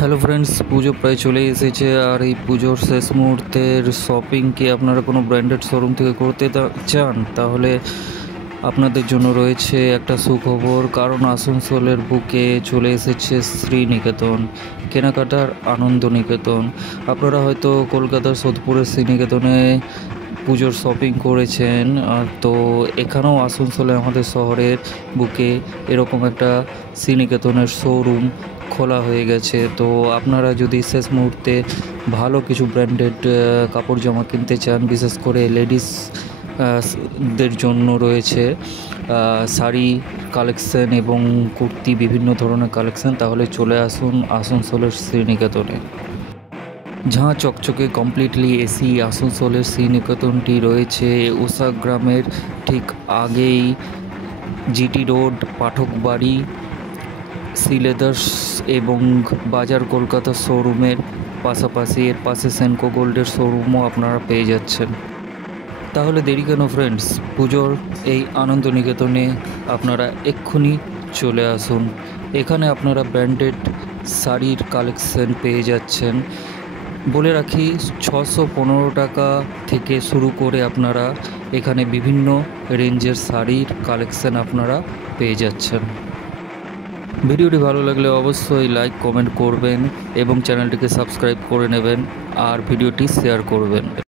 Hello friends, পুজো প্রায় চলে এসেছে। আর এই পুজোর শেষ মুহূর্তের শপিং কি আপনারা কোনো ব্র্যান্ডেড শোরুম থেকে করতে চান, তাহলে আপনাদের জন্য রয়েছে একটা সুখবর। কারণ আসানসোলের বুকে চলে এসেছে শ্রীনিকেতন, কেনাকাটার আনন্দ নিকেতন। আপনারা হয়তো কলকাতার সোদপুরের শ্রীনিকেতনে পুজোর শপিং করেছেন, তো এখানেও আসানসোলে আমাদের শহরের বুকে এরকম একটা শ্রীনিকেতনের শোরুম খোলা হয়ে গেছে। তো আপনারা যদি শেষ মুহূর্তে ভালো কিছু ব্র্যান্ডেড কাপড় জামা কিনতে চান, বিশেষ করে লেডিস দের জন্য রয়েছে শাড়ি কালেকশন এবং কুর্তি, বিভিন্ন ধরনের কালেকশন, তাহলে চলে আসুন আসানসোলের শ্রীনিকেতনে। ঝাঁ চকচকে কমপ্লিটলি এসি আসানসোলের শ্রীনিকেতনটি রয়েছে উষাগ্রামের ঠিক আগেই, GT road, Pathakbari, C Leathers এবং বাজার কলকাতা শোরুমের পাশাপাশি এর পাশে সেনকো গোল্ডের শোরুমও আপনারা পেয়ে যাচ্ছেন। তাহলে দেরি কেন ফ্রেন্ডস, পুজোর এই আনন্দ নিকেতনে আপনারা এক্ষুনি চলে আসুন। এখানে আপনারা ব্র্যান্ডেড শাড়ির কালেকশন পেয়ে যাচ্ছেন। বলে রাখি, 615 টাকা থেকে শুরু করে আপনারা এখানে বিভিন্ন রেঞ্জের শাড়ির কালেকশন আপনারা পেয়ে যাচ্ছেন। ভিডিওটি ভালো লাগলে অবশ্যই লাইক কমেন্ট করবেন এবং চ্যানেলটিকে সাবস্ক্রাইব করে নেবেন আর ভিডিওটি শেয়ার করবেন।